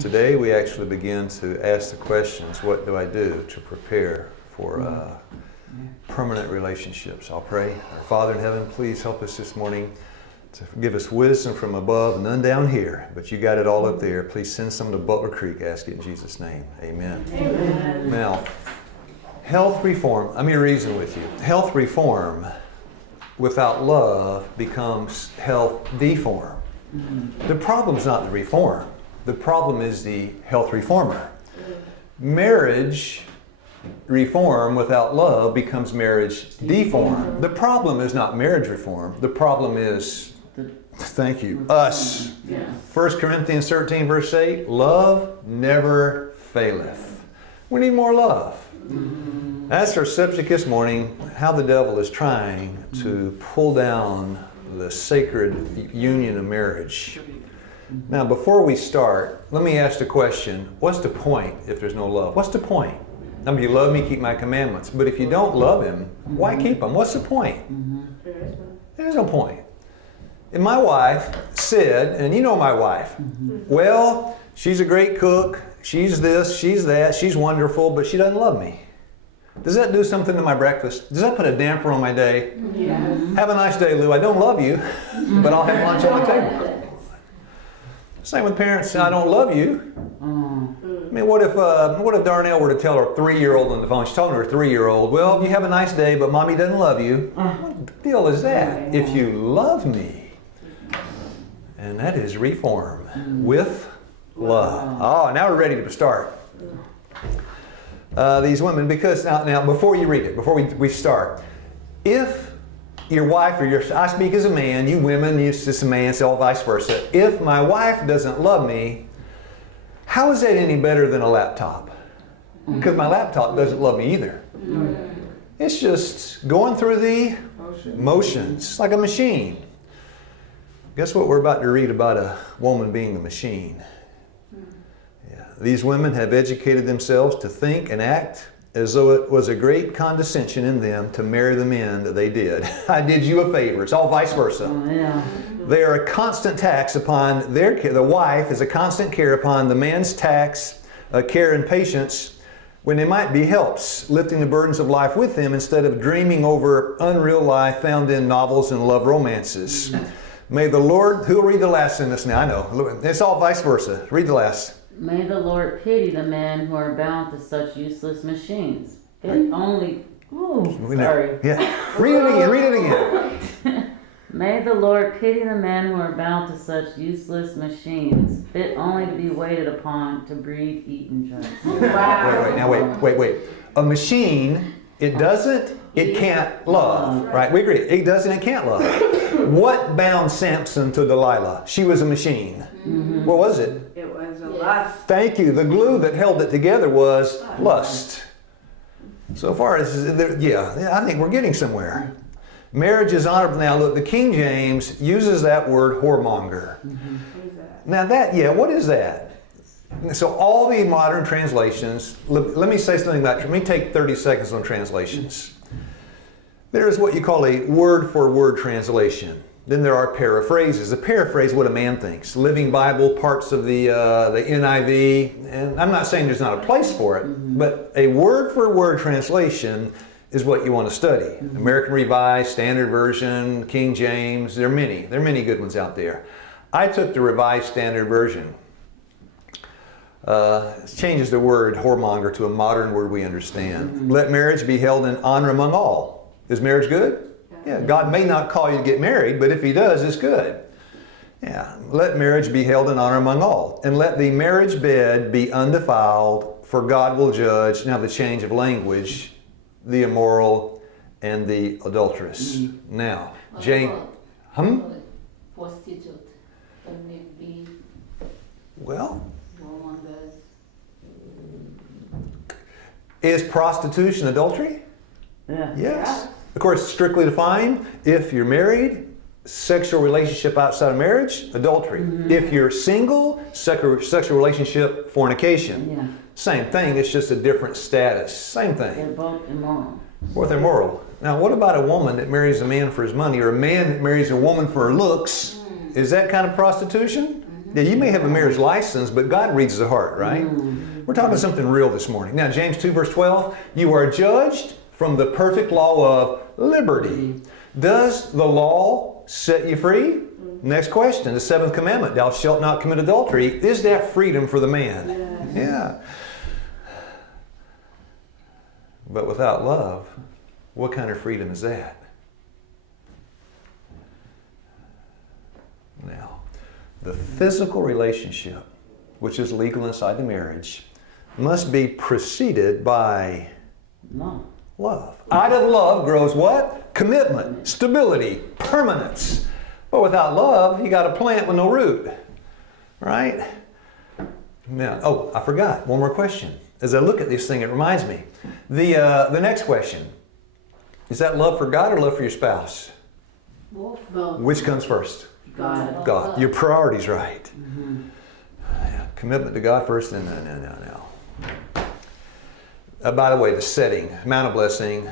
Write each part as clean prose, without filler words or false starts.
Today we actually begin to ask the questions, what do I do to prepare for permanent relationships? I'll pray. Our Father in heaven, please help us this morning to give us wisdom from above, none down here, but you got it all up there. Please send some to Butler Creek. Ask it in Jesus' name. Amen. Amen. Now, health reform, let me reason with you. Health reform without love becomes health deform. The problem's not the reform. The problem is the health reformer. Marriage reform without love becomes marriage deform. The problem is not marriage reform. The problem is, thank you, us. 1 Corinthians 13 verse 8, love never faileth. We need more love. That's our subject this morning, how the devil is trying to pull down the sacred union of marriage. Now, before we start, let me ask the question, what's the point if there's no love? What's the point? I mean, you love me, keep my commandments. But if you don't love him, why keep them? What's the point? There's no point. And my wife said, and you know my wife, well, she's a great cook, she's this, she's that, she's wonderful, but she doesn't love me. Does that do something to my breakfast? Does that put a damper on my day? Yes. Have a nice day, Lou. I don't love you, but I'll have lunch on the table. Same with parents. I don't love you. I mean, what if Darnell were to tell her 3-year-old on the phone? She's telling her 3-year-old, well, you have a nice day, but mommy doesn't love you. What deal is that? If you love me, and that is reform with love. Oh, now we're ready to start. These women, because now before you read it, before we start, if your wife or I speak as a man, you women, you as a man, so vice versa. If my wife doesn't love me, how is that any better than a laptop? Because my laptop doesn't love me either. It's just going through the motions, like a machine. Guess what we're about to read about a woman being a machine? These women have educated themselves to think and act as though it was a great condescension in them to marry the men that they did. I did you a favor. It's all vice versa. They are a constant tax upon the wife is a constant care upon the man's tax, care and patience, when they might be helps, lifting the burdens of life with them instead of dreaming over unreal life found in novels and love romances. May the Lord, who will read the last sentence now? I know. It's all vice versa. Read the last. May the Lord pity the men who are bound to such useless machines. It only... sorry. Yeah. Read it again. May the Lord pity the men who are bound to such useless machines, fit only to be waited upon to breed, eat, and drink. Wow. Wait. A machine, it can't love. Right? We agree. It doesn't, it can't love. What bound Samson to Delilah? She was a machine. What was it? It was a lust. Thank you. The glue that held it together was lust. So far, I think we're getting somewhere. Marriage is honorable. Now, look, the King James uses that word whoremonger. Now, what is that? So all the modern translations, let me say something about, let me take 30 seconds on translations. There's what you call a word-for-word translation. Then there are paraphrases. A paraphrase what a man thinks. Living Bible, parts of the NIV, and I'm not saying there's not a place for it, but a word-for-word translation is what you want to study. American Revised, Standard Version, King James, there are many good ones out there. I took the Revised Standard Version. It changes the word whoremonger to a modern word we understand. Let marriage be held in honor among all. Is marriage good? Yeah, God may not call you to get married, but if he does, it's good. Yeah, let marriage be held in honor among all. And let the marriage bed be undefiled, for God will judge, now the change of language, the immoral and the adulterous. Now, Jane, prostitute, can it be? Well, whoremongers? Is prostitution adultery? Yeah. Yes. Of course, strictly defined, if you're married, sexual relationship outside of marriage, adultery. If you're single, sexual relationship, fornication. Yeah. Same thing, it's just a different status. Same They're thing. both immoral. Both immoral. Now, what about a woman that marries a man for his money, or a man that marries a woman for her looks? Is that kind of prostitution? Yeah, you may have a marriage license, but God reads the heart, right? We're talking something real this morning. Now, James 2 verse 12, you are judged from the perfect law of liberty. Does the law set you free? Next question, the seventh commandment, thou shalt not commit adultery. Is that freedom for the man? Yeah. But without love, what kind of freedom is that? Now, the physical relationship, which is legal inside the marriage, must be preceded by love. Out of love grows what? Commitment, stability, permanence. But without love, you got a plant with no root. Right? Now, I forgot. One more question. As I look at this thing, it reminds me. The next question. Is that love for God or love for your spouse? Both. Which comes first? God. God. Your priority's right. Commitment to God first. No. By the way, the setting, Mount of Blessing,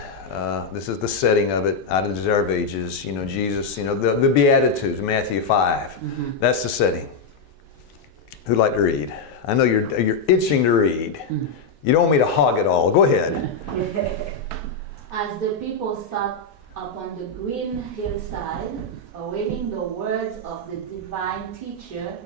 this is the setting of it, out of the Desire of Ages. You know, Jesus, the Beatitudes, Matthew 5. That's the setting. Who'd like to read? I know you're itching to read. You don't want me to hog it all. Go ahead. As the people sat upon the green hillside, awaiting the words of the divine teacher,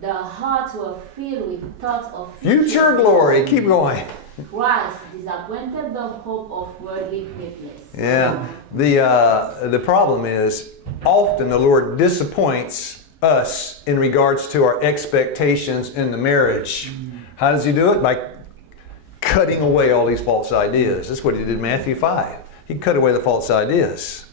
their hearts were filled with thoughts of Future glory. Keep going. Christ disappointed the hope of worldly greatness. Yeah. The problem is often the Lord disappoints us in regards to our expectations in the marriage. How does He do it? By cutting away all these false ideas. That's what He did in Matthew 5. He cut away the false ideas.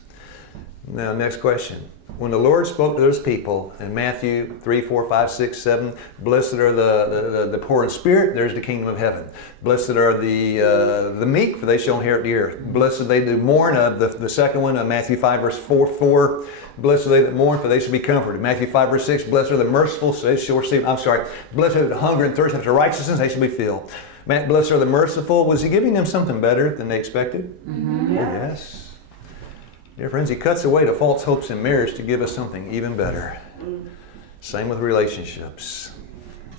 Now, next question. When the Lord spoke to those people in Matthew 3, 4, 5, 6, 7, blessed are the poor in spirit, there's the kingdom of heaven. Blessed are the meek, for they shall inherit the earth. Blessed are they that mourn, the second one, Matthew 5, verse 4. Blessed are they that mourn, for they shall be comforted. Matthew 5, verse 6, blessed are the merciful, so they shall receive, blessed are the hunger and thirst after righteousness, they shall be filled. Blessed are the merciful. Was He giving them something better than they expected? Yes. Dear friends, He cuts away the false hopes in marriage to give us something even better. Same with relationships.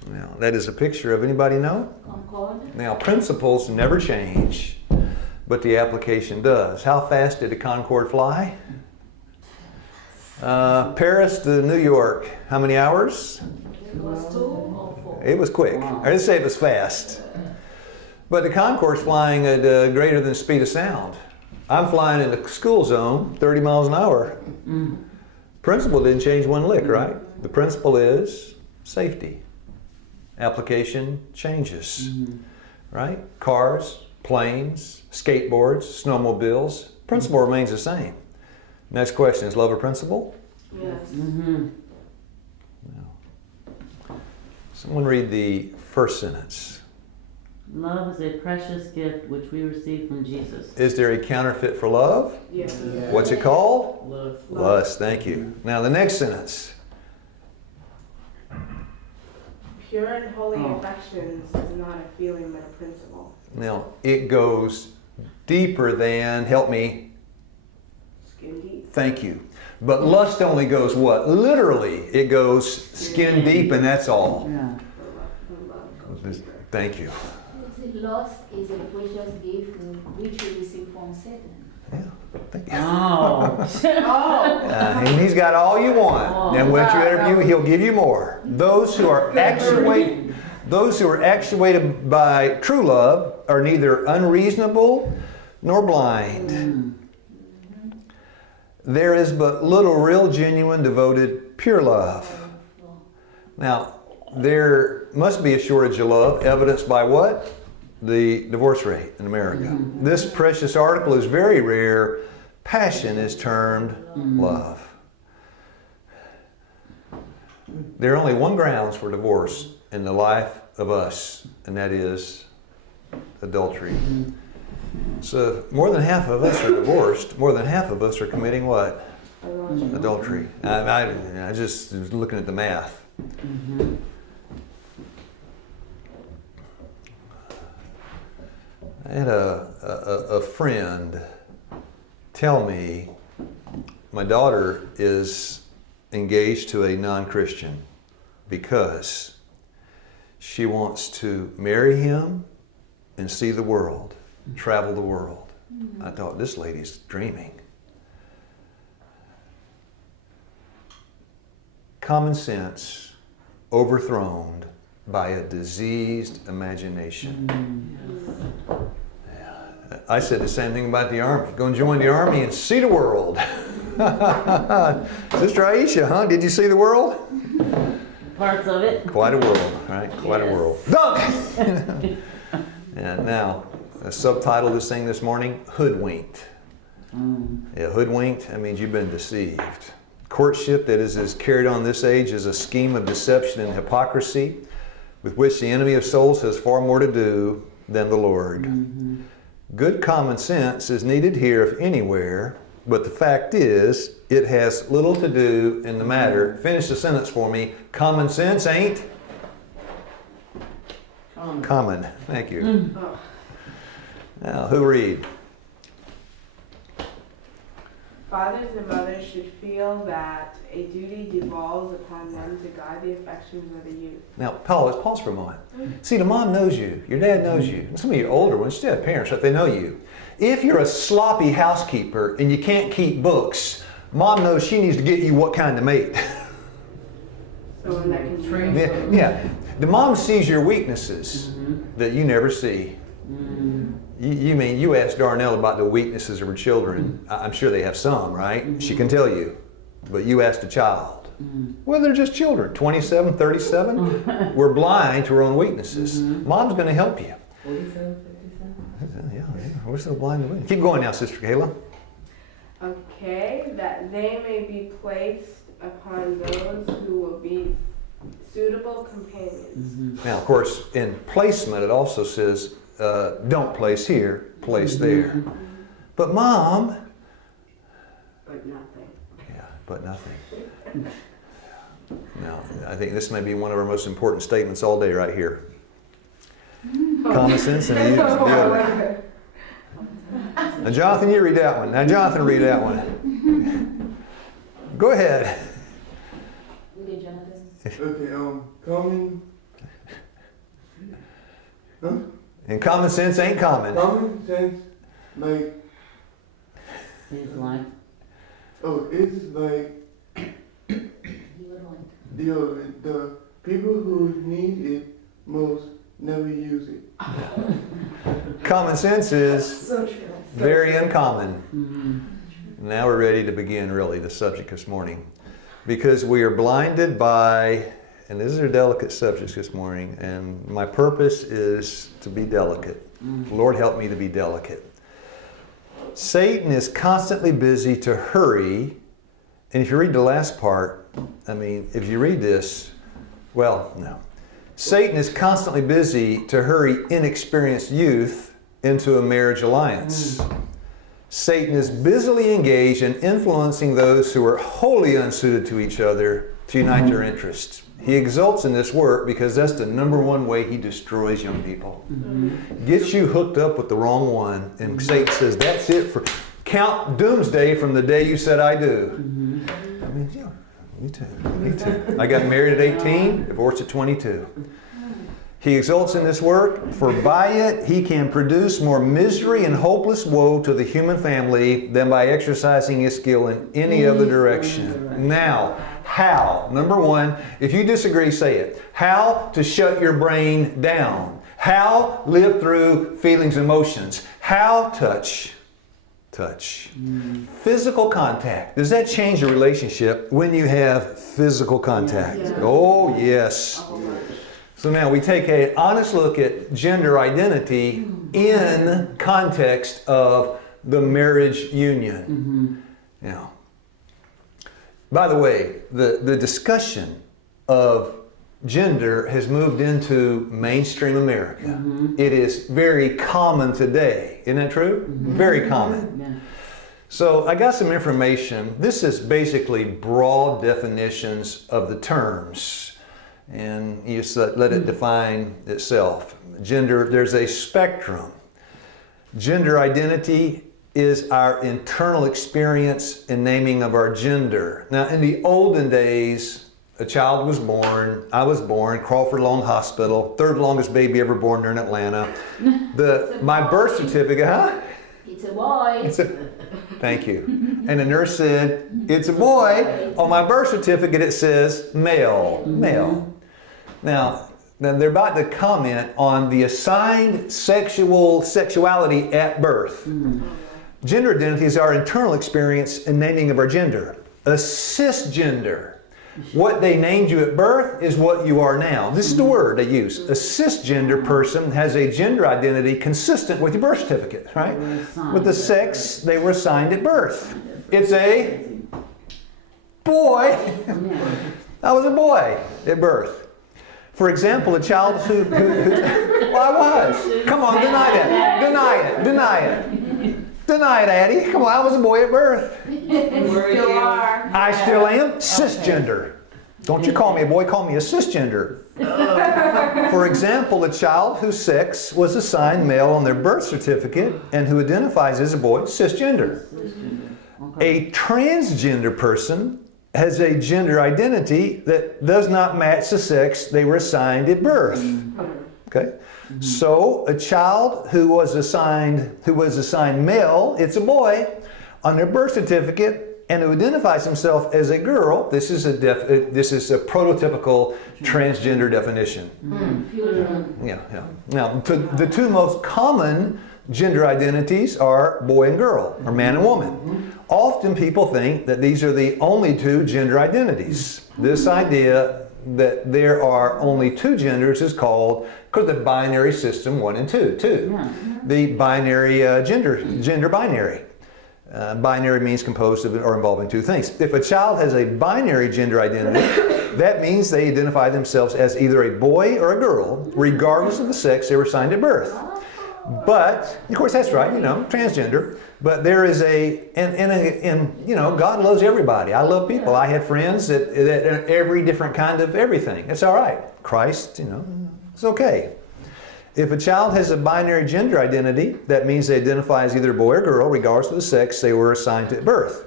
Now, that is a picture of, anybody know? Concord. Now, principles never change, but the application does. How fast did the Concorde fly? Paris to New York, how many hours? It was 2 or 4. It was quick. I didn't say it was fast. But the Concorde's flying at greater than the speed of sound. I'm flying in the school zone, 30 miles an hour. Principle didn't change one lick, right? The principle is safety. Application changes, right? Cars, planes, skateboards, snowmobiles. Principle remains the same. Next question, is love a principle? Yes. No. Someone read the first sentence. Love is a precious gift which we receive from Jesus. Is there a counterfeit for love? Yes. What's it called? Love. Lust. Thank you. Now the next sentence. Pure and holy affections is not a feeling but a principle. Now it goes deeper than, help me. Skin deep. Thank you. But lust only goes what? Literally, it goes skin deep and that's all. Yeah. Thank you. Lust is a precious gift which we receive from Satan. Yeah, thank you. Oh. And He's got all you want. And what you interview, He'll give you more. Those who are actuated by true love are neither unreasonable nor blind. There is but little real, genuine, devoted, pure love. Now, there must be a shortage of love, evidenced by what? The divorce rate in America. This precious article is very rare. Passion is termed love. There are only one grounds for divorce in the life of us, and that is adultery. So more than half of us are divorced. More than half of us are committing what? Adultery. I just was looking at the math. I had a friend tell me my daughter is engaged to a non-Christian, because she wants to marry him and see the world, travel the world. I thought, this lady's dreaming. Common sense overthrown by a diseased imagination. Yeah. I said the same thing about the Army. Go and join the Army and see the world. Sister Aisha, huh? Did you see the world? Parts of it. Quite a world, right? Quite a Yes. world. Dunk! And now, a subtitle of this thing this morning, hoodwinked. Yeah, hoodwinked, that means you've been deceived. Courtship that is carried on this age is a scheme of deception and hypocrisy with which the enemy of souls has far more to do than the Lord. Good common sense is needed here if anywhere, but the fact is it has little to do in the matter. Finish the sentence for me. Common sense ain't common. Thank you. Now, who read? Fathers and mothers should feel that a duty devolves upon them to guide the affections of the youth. Now, pause for a moment. See, the mom knows you. Your dad knows you. Some of you older ones still have parents, but they know you. If you're a sloppy housekeeper and you can't keep books, mom knows she needs to get you what kind of mate. So when that can be Yeah. The mom sees your weaknesses that you never see. You mean you asked Darnell about the weaknesses of her children. I'm sure they have some, right? She can tell you. But you asked a child. Well, they're just children, 27, 37. We're blind to our own weaknesses. Mom's going to help you. 47, 57? Yeah, we're so blind to weaknesses. Keep going now, Sister Kayla. Okay, that they may be placed upon those who will be suitable companions. Now, of course, in placement, it also says, don't place here, place there. But Mom, But nothing. yeah, but nothing. Now, I think this may be one of our most important statements all day right here. Common sense and use the other. Now, Jonathan, you read that one. Now, Jonathan, read that one. Go ahead. Read it, Jonathan. Okay, common. Huh? And common sense ain't common. Common sense, like, His life. it's like You would want. the people who need it most never use it. Common sense is So true. very uncommon. Now we're ready to begin really the subject this morning. Because we are blinded by, and these are delicate subjects this morning, and my purpose is to be delicate. Lord, help me to be delicate. Satan is constantly busy to hurry, and if you read the last part, if you read this, no. Satan is constantly busy to hurry inexperienced youth into a marriage alliance. Satan is busily engaged in influencing those who are wholly unsuited to each other to unite their interests. He exults in this work because that's the number one way he destroys young people. Gets you hooked up with the wrong one, and Satan says, that's it for count doomsday from the day you said I do. Yeah, me too. I got married at 18, divorced at 22. He exults in this work, for by it he can produce more misery and hopeless woe to the human family than by exercising his skill in any other direction. Now, how? Number one, if you disagree, say it. How to shut your brain down. How live through feelings and emotions. How touch. Physical contact. Does that change your relationship when you have physical contact? Yeah. Oh, yes. So now we take an honest look at gender identity in context of the marriage union. Now, by the way, the discussion of gender has moved into mainstream America. It is very common today. Isn't that true? Very common. Yeah. So I got some information. This is basically broad definitions of the terms. And you just let it define itself. Gender, there's a spectrum. Gender identity is our internal experience and naming of our gender. Now, in the olden days, a child was born. I was born, Crawford Long Hospital, third longest baby ever born there in Atlanta. My birth certificate, huh? It's a boy. Thank you. And the nurse said, it's a boy. On my birth certificate it says male. Male. Now they're about to comment on the assigned sexuality at birth. Gender identity is our internal experience and naming of our gender. A cisgender. What they named you at birth is what you are now. This is the word they use. A cisgender person has a gender identity consistent with your birth certificate, right? With the sex they were assigned at birth. It's a boy. I was a boy at birth. For example, a child who well, I was. Come on, deny that. Deny it. Deny it. Deny it, Addie. Come on, I was a boy at birth. And you still are. I still am cisgender. Don't you call me a boy, call me a cisgender. For example, a child whose sex was assigned male on their birth certificate and who identifies as a boy, cisgender. A transgender person has a gender identity that does not match the sex they were assigned at birth. Okay? So a child who was assigned male, it's a boy, on their birth certificate, and who identifies himself as a girl, this is a prototypical transgender definition. Yeah. Now, the two most common gender identities are boy and girl, or man and woman. Often people think that these are the only two gender identities. This idea that there are only two genders is called, because the binary system 1 and 2, the binary gender binary. Binary means composed of or involving two things. If a child has a binary gender identity, that means they identify themselves as either a boy or a girl, regardless of the sex they were assigned at birth. But, of course, that's right, transgender. But there is God loves everybody. I love people. I have friends that every different kind of everything. It's all right. Christ, it's okay. If a child has a binary gender identity, that means they identify as either boy or girl, regardless of the sex they were assigned to at birth.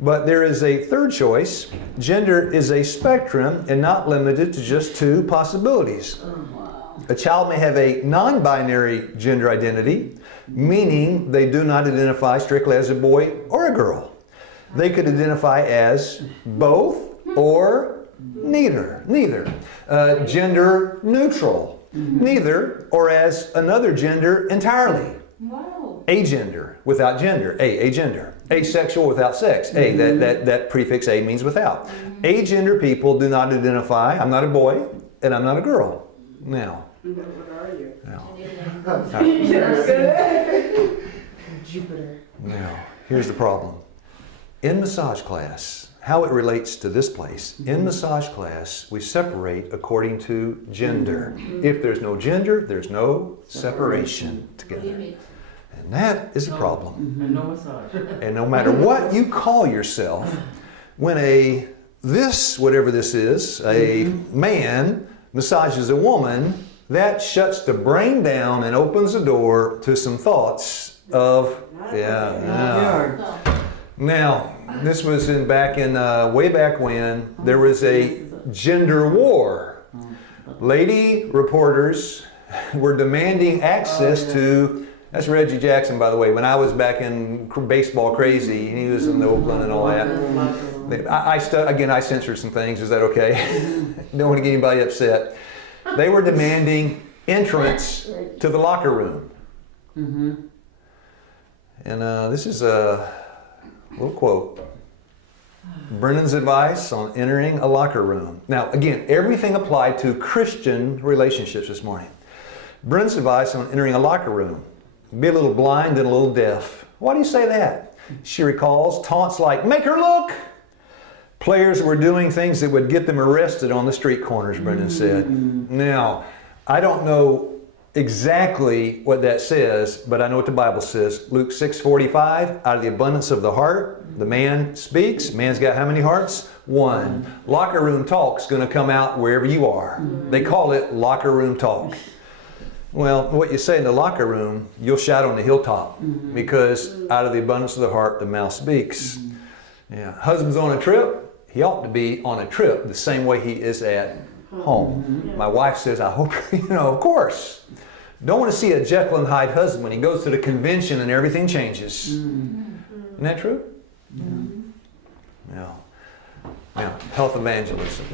But there is a third choice. Gender is a spectrum and not limited to just two possibilities. A child may have a non-binary gender identity, meaning they do not identify strictly as a boy or a girl. They could identify as both or neither. Gender neutral. Neither, or as another gender entirely. Wow. Agender, without gender. Agender. Asexual, without sex. That prefix a means without. Agender people do not identify, I'm not a boy and I'm not a girl. Now. What are you? Jupiter. Now, here's the problem. In massage class, how it relates to this place. In massage class, we separate according to gender. If there's no gender, there's no separation together. And that is a problem. And no massage. And no matter what you call yourself, when whatever this is, a man massages a woman, that shuts the brain down and opens the door to some thoughts of, Now, this was way back when there was a gender war. Lady reporters were demanding access to, that's Reggie Jackson, by the way, when I was back in baseball crazy, he was in Oakland and all that. I censored some things, is that okay? Don't want to get anybody upset. They were demanding entrance to the locker room. And this is a little quote. Brennan's advice on entering a locker room. Now, again, everything applied to Christian relationships this morning. Brennan's advice on entering a locker room. Be a little blind and a little deaf. Why do you say that? She recalls taunts like, make her look. Players were doing things that would get them arrested on the street corners, Brendan said. Now, I don't know exactly what that says, but I know what the Bible says. Luke 6:45, out of the abundance of the heart, the man speaks. Man's got how many hearts? One. Locker room talk's going to come out wherever you are. They call it locker room talk. Well, what you say in the locker room, you'll shout on the hilltop, because out of the abundance of the heart, the mouth speaks. Yeah. Husband's on a trip. he ought to be on a trip the same way he is at home. My wife says, I hope, of course. Don't want to see a Jekyll and Hyde husband when he goes to the convention and everything changes. Isn't that true? Yeah. Now, health evangelism.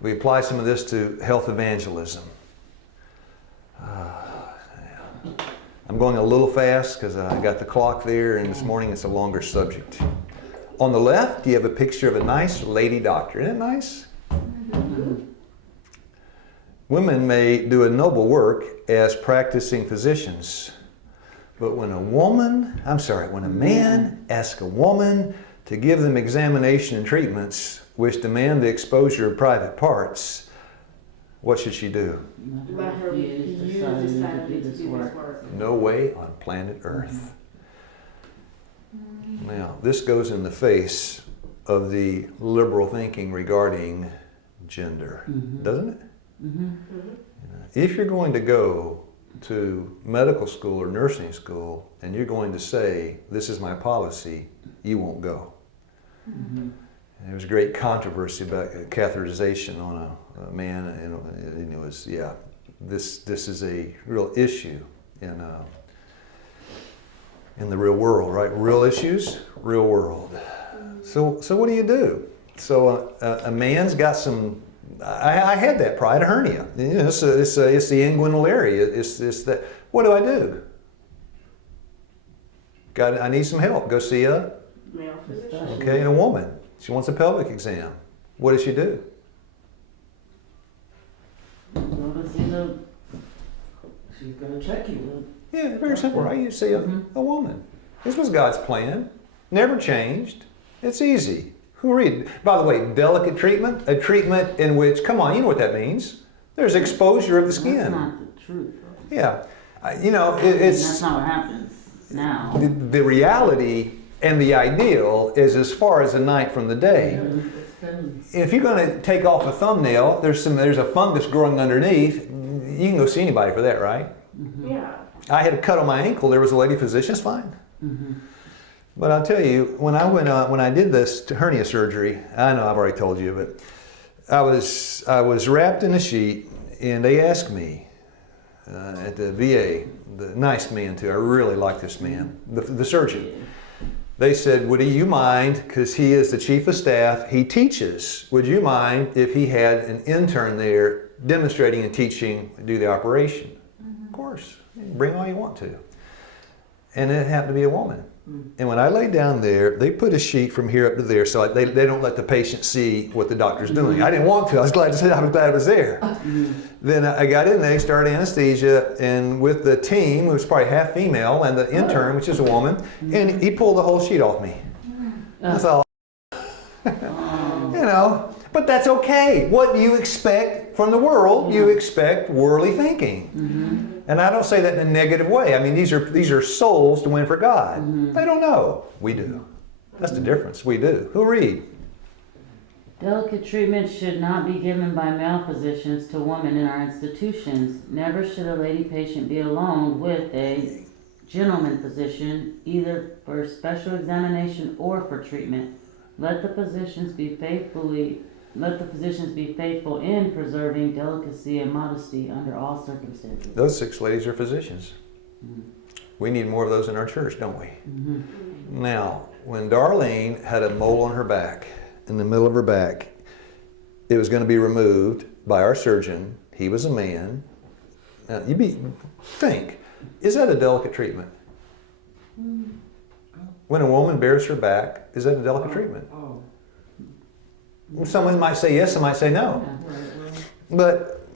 We apply some of this to health evangelism. I'm going a little fast because I got the clock there, and this morning it's a longer subject. On the left, you have a picture of a nice lady doctor. Isn't it nice? Women may do a noble work as practicing physicians, but when a man asks a woman to give them examination and treatments which demand the exposure of private parts, what should she do? Let her use decided to do this work. No way on planet Earth. Now, this goes in the face of the liberal thinking regarding gender, doesn't it? If you're going to go to medical school or nursing school and you're going to say, this is my policy, you won't go. There was great controversy about catheterization on a man, and it was, this is a real issue in the real world, right? Real issues, real world. So what do you do? So a man's got some. I had that pride, a hernia. It's the inguinal area. It's that. What do I do? I need some help. Go see a Male physician. okay, and a woman. She wants a pelvic exam. What does she do? She's gonna check you. Yeah, very simple, right? You see a woman. This was God's plan. Never changed. It's easy. Who read? By the way, delicate treatment, a treatment in which, come on, you know what that means. There's exposure of the skin. That's not the truth. Yeah. That's not what happens now. The reality and the ideal is as far as the night from the day. If you're going to take off a thumbnail, there's a fungus growing underneath. You can go see anybody for that, right? Yeah. I had a cut on my ankle. There was a lady physician. It's fine. But I'll tell you, when I did this hernia surgery, I know I've already told you, but I was wrapped in a sheet, and they asked me at the VA, the nice man too. I really like this man, the surgeon. They said, would you mind, because he is the chief of staff, he teaches, would you mind if he had an intern there demonstrating and teaching, do the operation? Of course, bring all you want to. And it happened to be a woman. And when I lay down there, they put a sheet from here up to there, so they don't let the patient see what the doctor's doing. I didn't want to. I was glad I was there. Then I got in there, started anesthesia, and with the team, it was probably half female, and the intern, which is a woman, and he pulled the whole sheet off me. I thought, but that's okay. What do you expect from the world? You expect worldly thinking. And I don't say that in a negative way. I mean, these are souls to win for God. They don't know. We do. That's the difference. We do. Who read? Delicate treatment should not be given by male physicians to women in our institutions. Never should a lady patient be alone with a gentleman physician, either for special examination or for treatment. Let the physicians be faithful in preserving delicacy and modesty under all circumstances. Those 6 ladies are physicians. We need more of those in our church, don't we? Now, when Darlene had a mole on her back, in the middle of her back, it was going to be removed by our surgeon. He was a man. Now, think, is that a delicate treatment? When a woman bares her back, is that a delicate treatment? Someone might say yes, some might say no. But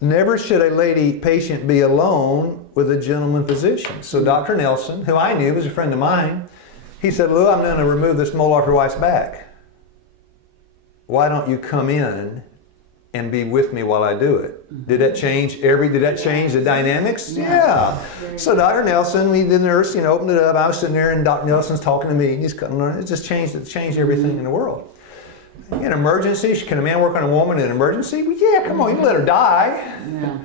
never should a lady patient be alone with a gentleman physician. So Dr. Nelson, who I knew was a friend of mine, he said, Lou, I'm going to remove this mole off your wife's back. Why don't you come in and be with me while I do it? Did that change the dynamics? Yeah. So Dr. Nelson, the nurse, opened it up. I was sitting there and Dr. Nelson's talking to me. He's cutting on it. It just changed everything in the world. In emergency, can a man work on a woman in an emergency? Well, yeah, come on, you can let her die. Yeah.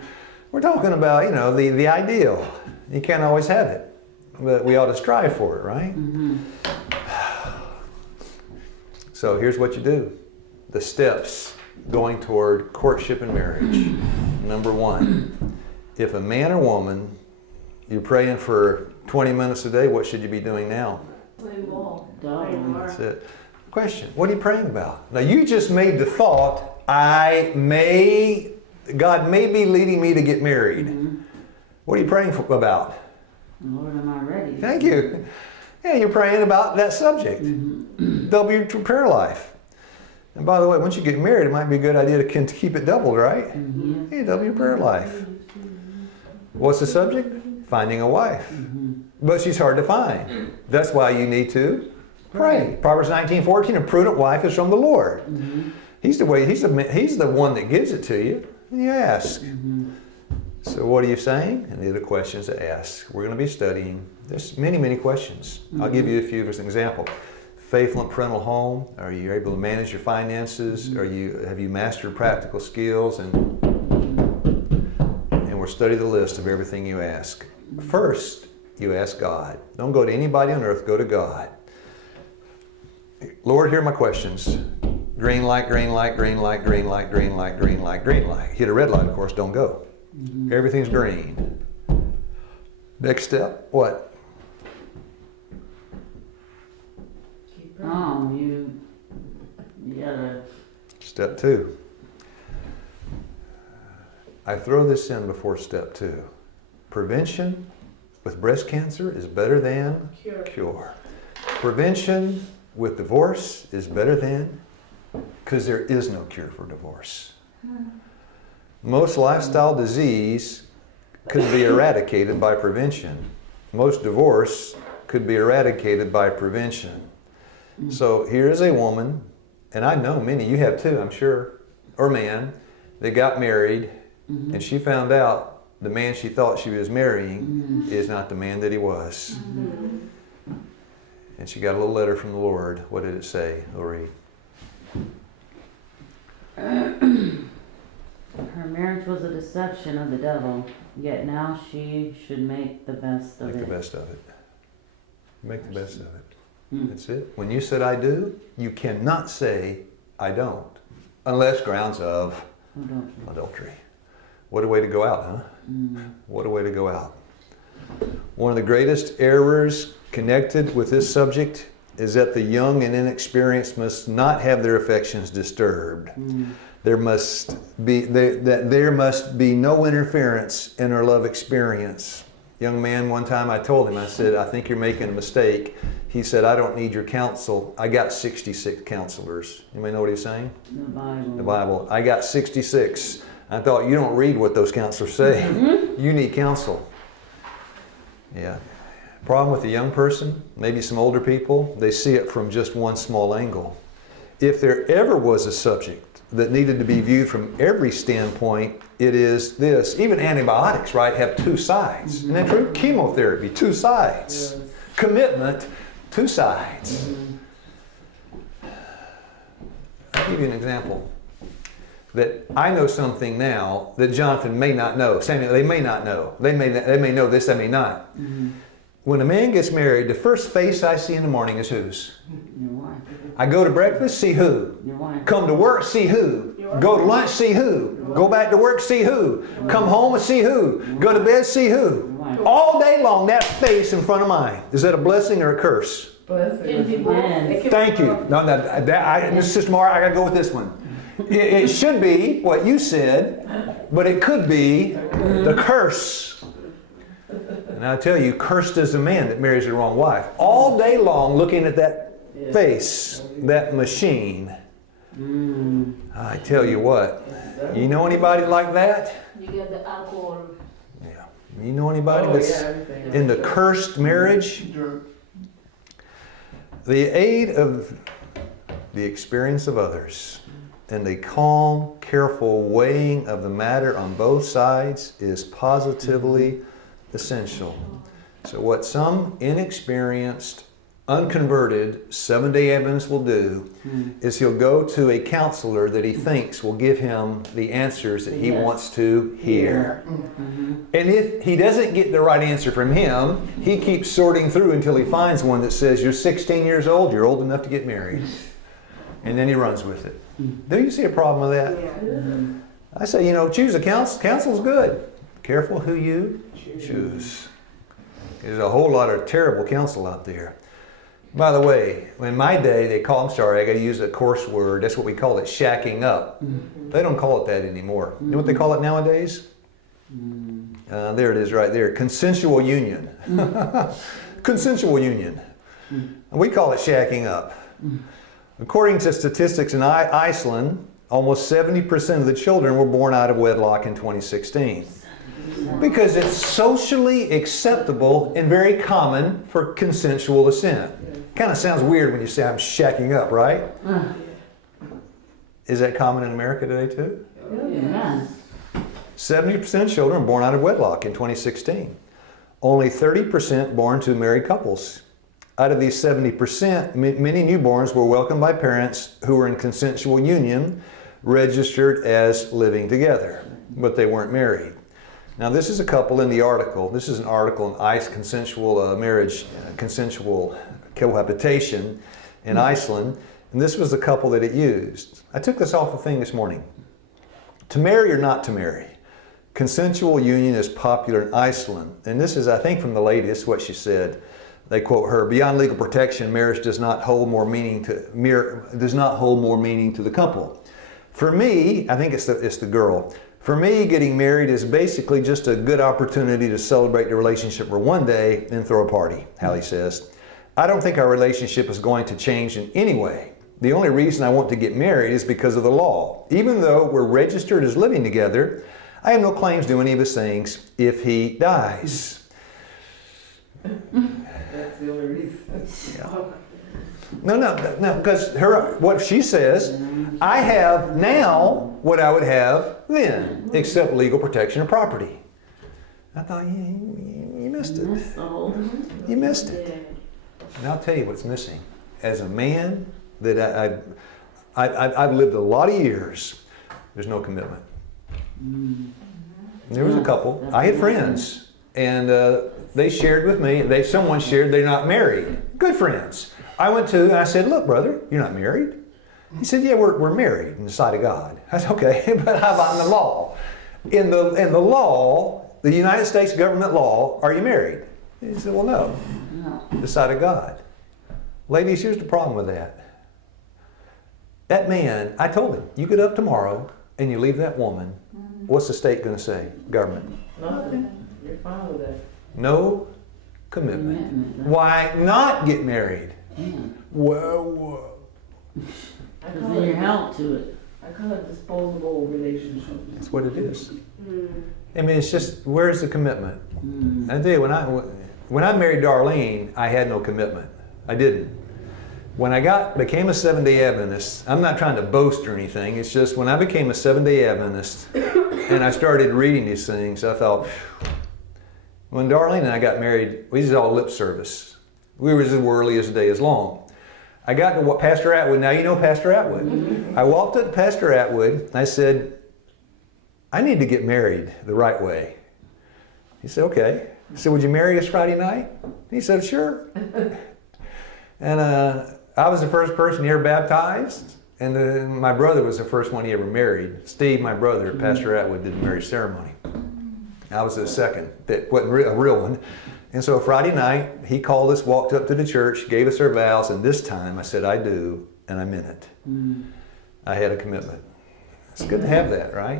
We're talking about, the ideal. You can't always have it, but we ought to strive for it, right? So here's what you do. The steps going toward courtship and marriage. Number 1, if a man or woman, you're praying for 20 minutes a day, what should you be doing now? Way more. That's it. Question, what are you praying about? Now you just made the thought, God may be leading me to get married. What are you praying about? Lord, am I ready? Thank you. Yeah, you're praying about that subject. Double your prayer life. And by the way, once you get married, it might be a good idea to keep it doubled, right? Yeah, double your prayer life. What's the subject? Finding a wife. But she's hard to find. That's why you need to pray. Proverbs 19:14, a prudent wife is from the Lord. He's the one that gives it to you. And you ask. So what are you saying? And these are the questions to ask. We're going to be studying. There's many, many questions. I'll give you a few as an example. Faithful and parental home. Are you able to manage your finances? Have you mastered practical skills? And we'll study the list of everything you ask. First, you ask God. Don't go to anybody on earth. Go to God. Lord, here are my questions. Green light, green light, green light, green light, green light, green light, green light. Hit a red light, of course, don't go. Everything's green. Next step, what? Oh, you gotta. Step 2. I throw this in before step 2. Prevention with breast cancer is better than cure. Prevention with divorce is better than, because there is no cure for divorce. Most lifestyle disease could be eradicated by prevention. Most divorce could be eradicated by prevention. So here's a woman, and I know many, you have too, I'm sure, or man, that got married, and she found out the man she thought she was marrying is not the man that he was. And she got a little letter from the Lord. What did it say? We'll read. Her marriage was a deception of the devil, yet now she should make the best of it. Make the best of it. Make the best of it. That's it. When you said I do, you cannot say I don't, unless grounds of adultery. What a way to go out, huh? What a way to go out. One of the greatest errors connected with this subject is that the young and inexperienced must not have their affections disturbed. There must be no interference in our love experience. Young man, one time I told him, I said, I think you're making a mistake. He said, I don't need your counsel. I got 66 counselors. You may know what he's saying? The Bible. The Bible. I got 66. I thought, you don't read what those counselors say. You need counsel. Yeah. Problem with the young person, maybe some older people, they see it from just one small angle. If there ever was a subject that needed to be viewed from every standpoint, it is this. Even antibiotics, right, have two sides. Isn't that true? Chemotherapy, two sides. Yes. Commitment, two sides. I'll give you an example. That I know something now that Jonathan may not know. Samuel, they may not know. They may know this, they may not. When a man gets married, the first face I see in the morning is whose? Your wife. I go to breakfast, see who? Your wife. Come to work, see who? Go to lunch, see who? Go back to work, see who? Come home and see who? Go to bed, see who? All day long, that face in front of mine. Is that a blessing or a curse? Blessing. Thank you. Sister Mara, I got to go with this one. It should be what you said, but it could be the curse. And I tell you, cursed is the man that marries the wrong wife. All day long looking at that face, that machine. I tell you what, you know anybody like that? You get the alcohol. Yeah. You know anybody that's in the cursed marriage? The aid of the experience of others and the calm, careful weighing of the matter on both sides is positively essential. So what some inexperienced, unconverted Seventh-day Adventist will do is he'll go to a counselor that he thinks will give him the answers that he wants to hear. And if he doesn't get the right answer from him, he keeps sorting through until he finds one that says, you're 16 years old, you're old enough to get married. And then he runs with it. Do you see a problem with that? Yeah. I say, choose a counsel. Counsel's good. Careful who you choose. There's a whole lot of terrible counsel out there. By the way, in my day, I got to use a coarse word. That's what we called it, shacking up. They don't call it that anymore. You know what they call it nowadays? There it is right there. Consensual union. Consensual union. We call it shacking up. According to statistics in Iceland, almost 70% of the children were born out of wedlock in 2016. Because it's socially acceptable and very common for consensual assent. Kind of sounds weird when you say I'm shacking up, right? Is that common in America today too? Yeah. 70% of children born out of wedlock in 2016. Only 30% born to married couples. Out of these 70%, many newborns were welcomed by parents who were in consensual union, registered as living together, but they weren't married. Now this is a couple in the article. This is an article in ICE consensual marriage, consensual cohabitation in Iceland, and this was the couple that it used. I took this off the thing this morning. To marry or not to marry. Consensual union is popular in Iceland, and this is, I think, from the lady. This is what she said. They quote her: "Beyond legal protection, marriage does not hold more meaning to the couple. For me, I think it's the girl. For me, getting married is basically just a good opportunity to celebrate the relationship for one day and throw a party," Hallie says. "I don't think our relationship is going to change in any way. The only reason I want to get married is because of the law. Even though we're registered as living together, I have no claims to any of his things if he dies." That's the only reason. Yeah. No, because what she says, I have now what I would have then, except legal protection of property. I thought, you missed it. You missed it. And I'll tell you what's missing. As a man, that I've lived a lot of years, there's no commitment. There was a couple. I had friends, and they shared with me. Someone shared they're not married. Good friends. I went to and I said, "Look, brother, you're not married." He said, "Yeah, we're married in the sight of God." I said, "Okay, but how about in the law? In the law, the United States government law, are you married?" He said, "Well, no. The sight of God." Ladies, here's the problem with that. That man, I told him, you get up tomorrow and you leave that woman, what's the state going to say? Government. Nothing. You're fine with that. No commitment. Why not get married? Well, Because then you're held to it. I call it disposable relationship. that's what it is. I mean, it's just, where's the commitment? I tell you, when I married Darlene, I had no commitment. I didn't. When I became a Seventh-day Adventist, I'm not trying to boast or anything, it's just when I became a Seventh-day Adventist and I started reading these things, I thought, when Darlene and I got married, we did all lip service. We were as worldly as the day is long. I got to what Pastor Atwood, now you know Pastor Atwood. I walked up to Pastor Atwood and I said, "I need to get married the right way." He said, "Okay." I said, "Would you marry us Friday night?" He said, "Sure." And I was the first person he ever baptized, and my brother was the first one he ever married. Steve, my brother, Pastor Atwood, did the marriage ceremony. I was the second that wasn't a real one. And so Friday night, he called us, walked up to the church, gave us our vows, and this time I said, "I do," and I meant it. I had a commitment. It's good to have that, right?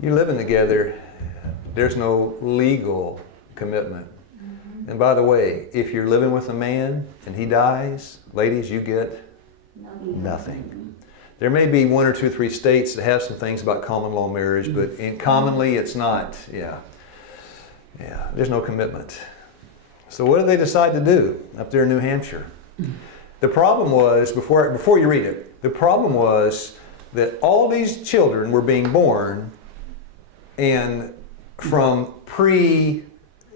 You're living together, there's no legal commitment. And by the way, if you're living with a man and he dies, ladies, you get nothing. There may be 1 or 2 or 3 states that have some things about common law marriage, but commonly it's not. Yeah, there's no commitment. So what did they decide to do up there in New Hampshire? The problem was, before you read it, the problem was that all these children were being born and from preteens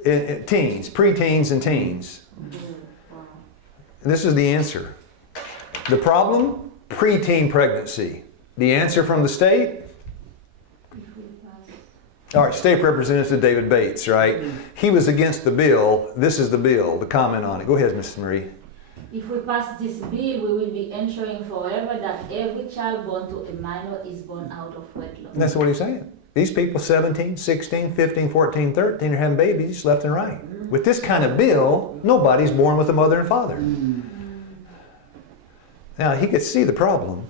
and teens. This is the answer. The problem? Preteen pregnancy. The answer from the state? All right, State Representative David Bates, right? He was against the bill. This is the bill, the comment on it. Go ahead, Mrs. Marie. If we pass this bill, we will be ensuring forever that every child born to a minor is born out of wedlock. And that's what he's saying. These people 17, 16, 15, 14, 13 are having babies left and right. With this kind of bill, nobody's born with a mother and father. Now, he could see the problem.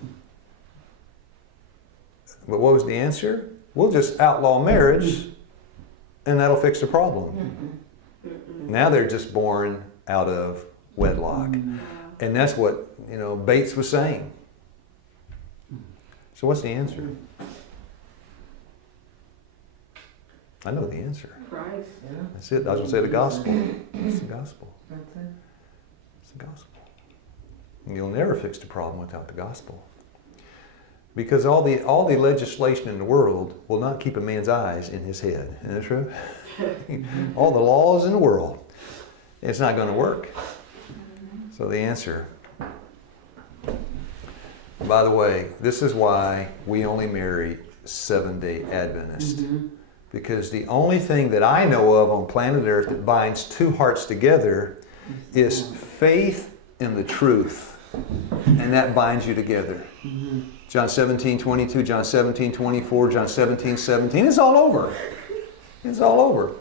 But what was the answer? We'll just outlaw marriage and that'll fix the problem. Now they're just born out of wedlock. And that's what, Bates was saying. So what's the answer? I know the answer. Christ. That's it. I was going to say the gospel. It's the gospel. It's the gospel. And you'll never fix the problem without the gospel. Because all the legislation in the world will not keep a man's eyes in his head. Isn't that true? All the laws in the world. It's not going to work. So the answer. By the way, this is why we only marry Seventh-day Adventists. Because the only thing that I know of on planet Earth that binds two hearts together is faith in the truth. And that binds you together. John 17:22, John 17:24, John 17:17. It's all over. It's all over.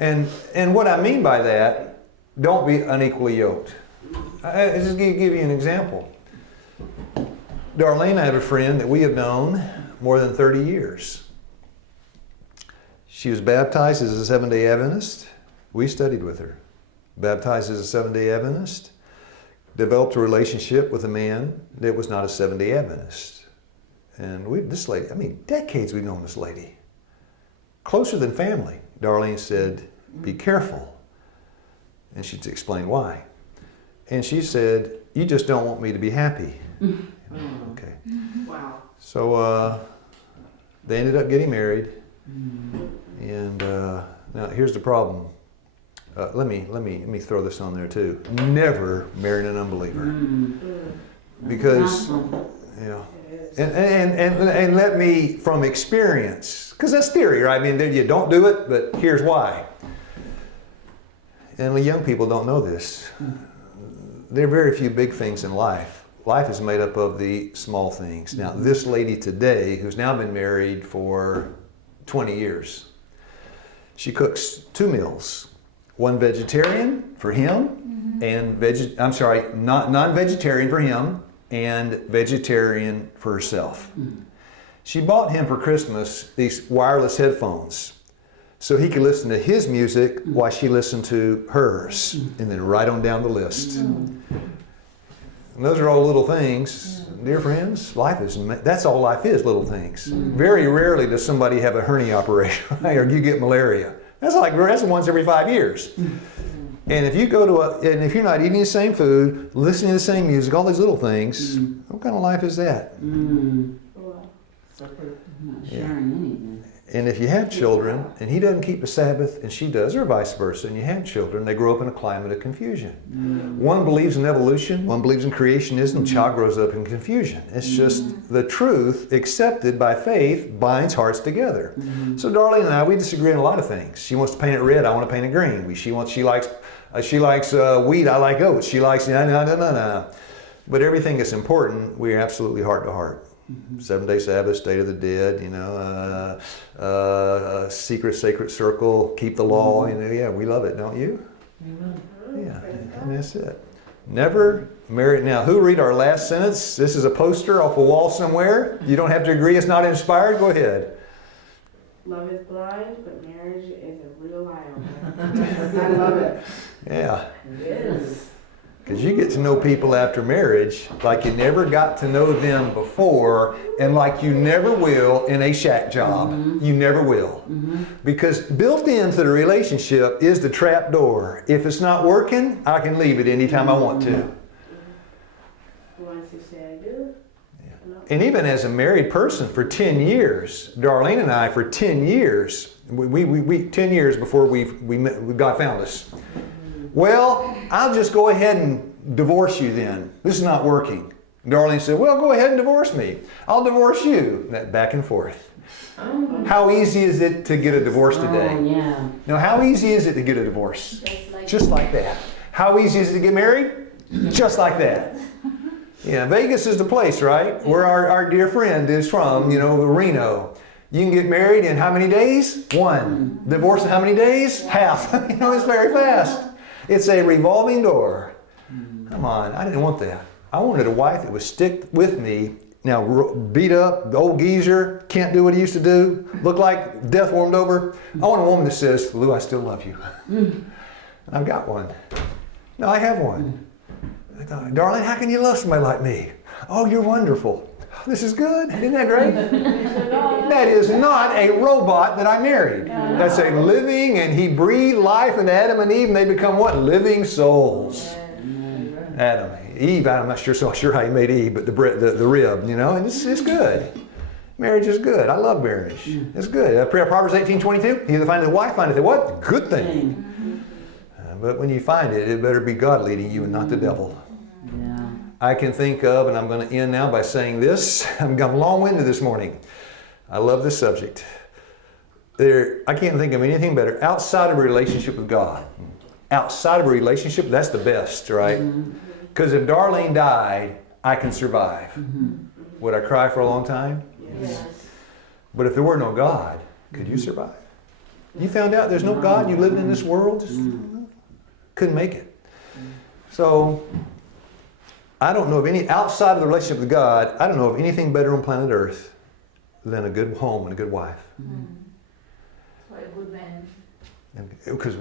And what I mean by that, don't be unequally yoked. I'll just give you an example. Darlene and I have a friend that we have known more than 30 years. She was baptized as a Seventh-day Adventist. We studied with her. Baptized as a Seventh-day Adventist. Developed a relationship with a man that was not a Seventh-day Adventist. And this lady, decades we've known this lady. Closer than family. Darlene said, be careful. And she explained why. And she said, you just don't want me to be happy. Okay. Wow. So they ended up getting married. And now here's the problem. Let me throw this on there too. Never marry an unbeliever. Because, and let me, from experience, because that's theory, right? You don't do it, but here's why. And the young people don't know this. There are very few big things in life. Life is made up of the small things. Now, this lady today, who's now been married for 20 years, she cooks 2 meals. One vegetarian for him, and non-vegetarian for him, and vegetarian for herself. She bought him for Christmas these wireless headphones so he could listen to his music while she listened to hers, and then right on down the list. And those are all little things. Dear friends, that's all life is, little things. Very rarely does somebody have a hernia operation, right? Or you get malaria. That's once every 5 years. And if you go and if you're not eating the same food, listening to the same music, all these little things, what kind of life is that? I'm not sharing anything. And if you have children, and he doesn't keep the Sabbath, and she does, or vice versa, and you have children, they grow up in a climate of confusion. One believes in evolution, one believes in creationism, the child grows up in confusion. It's just the truth accepted by faith binds hearts together. So Darlene and I, we disagree on a lot of things. She wants to paint it red, I want to paint it green. She likes wheat, I like oats. She likes no. But everything that's important, we are absolutely heart to heart. 7-day Sabbath, state of the dead, secret, sacred circle, keep the law, yeah, we love it, don't you? Yeah, and that's it. Never marry. Now, who read our last sentence? This is a poster off a wall somewhere. You don't have to agree it's not inspired. Go ahead. Love is blind, but marriage is a real eye opener. I love it. Yeah. Yes. Because you get to know people after marriage like you never got to know them before, and like you never will in a shack job. You never will. Because built into the relationship is the trap door. If it's not working, I can leave it anytime I want to. Once you say I do. And even as a married person for 10 years, Darlene and I, for 10 years, we 10 years before God found us. Well, I'll just go ahead and divorce you then. This is not working. Darlene said, well, go ahead and divorce me. I'll divorce you. That back and forth. How easy is it to get a divorce today? Oh, yeah. Now, how easy is it to get a divorce? Just like that. How easy is it to get married? Just like that. Yeah, Vegas is the place, right? Where our dear friend is from, Reno. You can get married in how many days? 1. Divorce in how many days? Half. It's very fast. It's a revolving door. Come on, I didn't want that. I wanted a wife that would stick with me. Now, beat up, the old geezer, can't do what he used to do, look like death warmed over. I want a woman that says, Lou, I still love you. I've got one. No, I have one. I thought, darling, how can you love somebody like me? Oh, you're wonderful. This is good. Isn't that great? That is not a robot that I married. That's a living, and he breathed life into Adam and Eve, and they become what? Living souls. Adam. Eve, I'm not sure how he made Eve, but the rib, and it's good. Marriage is good. I love marriage. It's good. Proverbs 18:22, he that findeth a wife findeth a what? Good thing. But when you find it, it better be God leading you and not the devil. Yeah. I can think of, and I'm going to end now by saying this. I'm long-winded this morning. I love this subject. I can't think of anything better outside of a relationship with God. Outside of a relationship, that's the best, right? Because if Darlene died, I can survive. Would I cry for a long time? Yes. But if there were no God, could you survive? You found out there's no God, you living in this world, just couldn't make it. So, I don't know of any, outside of the relationship with God, I don't know of anything better on planet Earth than a good home and a good wife. For a good man. Because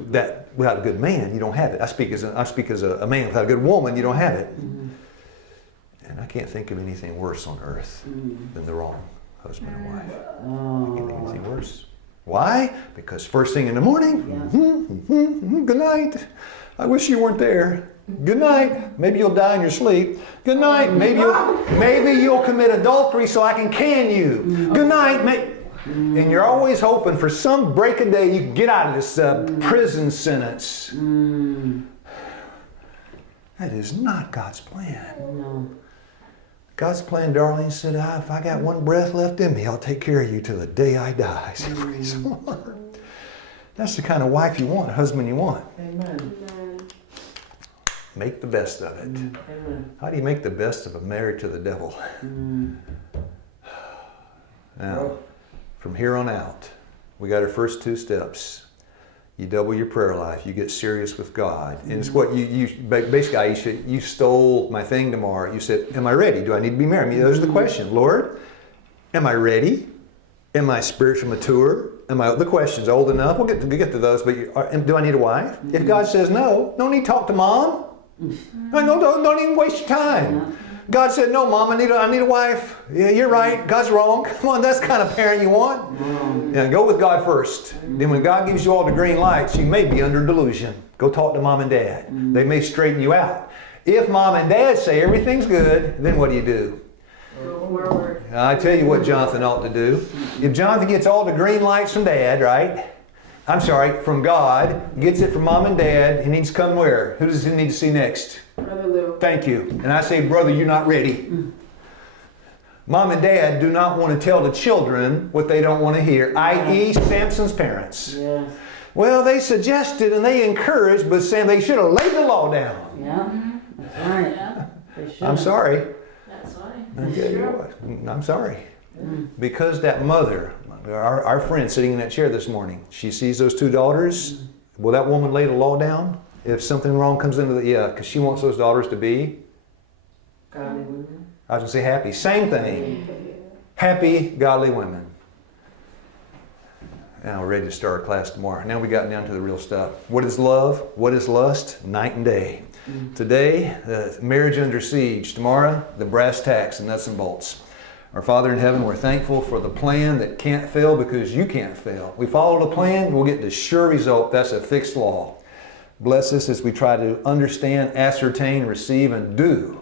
without a good man, you don't have it. I speak as a man. Without a good woman, you don't have it. And I can't think of anything worse on earth than the wrong husband and wife. I can't think of anything worse. Why? Because first thing in the morning, good night. I wish you weren't there. Good night. Maybe you'll die in your sleep. Good night. Maybe you'll commit adultery so I can you. Good night. And you're always hoping for some break a day you can get out of this prison sentence. That is not God's plan. No. God's plan, Darlene said, if I got one breath left in me, I'll take care of you till the day I die. I said, praise the Lord. That's the kind of wife you want, husband you want. Amen. Make the best of it. Amen. How do you make the best of a married to the devil? Now, from here on out, we got our first 2 steps. You double your prayer life. You get serious with God. And it's what you basically, Aisha, you stole my thing tomorrow. You said, am I ready? Do I need to be married? I mean, those are the question. Lord, am I ready? Am I spiritually mature? Am I, the questions, old enough? We'll get to those, but do I need a wife? If God says no need to talk to mom. Don't even waste your time. God said, no, Mom, I need a wife. Yeah, you're right. God's wrong. Come on, that's the kind of parent you want. Yeah, go with God first. Then when God gives you all the green lights, you may be under delusion. Go talk to Mom and Dad. They may straighten you out. If Mom and Dad say everything's good, then what do? Go forward. I tell you what Jonathan ought to do. If Jonathan gets all the green lights from Dad, right? From God, gets it from Mom and Dad, he needs to come where? Who does he need to see next? Brother Lou. Thank you. And I say, brother, you're not ready. Mom and Dad do not want to tell the children what they don't want to hear, i.e. Samson's parents. Yes. Well, they suggested and they encouraged, but Sam, they should have laid the law down. Yeah. That's right. Yeah, They should. I'm sorry. that's right. I tell you what, I'm sorry. Because that mother, our friend sitting in that chair this morning, she sees those 2 daughters. Will that woman lay the law down? If something wrong comes into because she wants those daughters to be, Godly women. I was going to say happy. Same thing. Happy, godly women. Now we're ready to start our class tomorrow. Now we got down to the real stuff. What is love? What is lust? Night and day. Today, marriage under siege. Tomorrow, the brass tacks and nuts and bolts. Our Father in heaven, we're thankful for the plan that can't fail because you can't fail. We follow the plan, we'll get the sure result. That's a fixed law. Bless us as we try to understand, ascertain, receive, and do.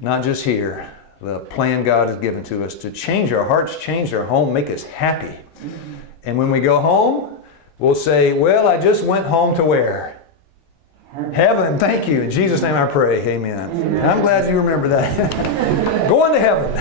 Not just hear. The plan God has given to us to change our hearts, change our home, make us happy. And when we go home, we'll say, well, I just went home to where? Heaven. Thank you. In Jesus' name I pray. Amen. I'm glad you remember that. Going to heaven.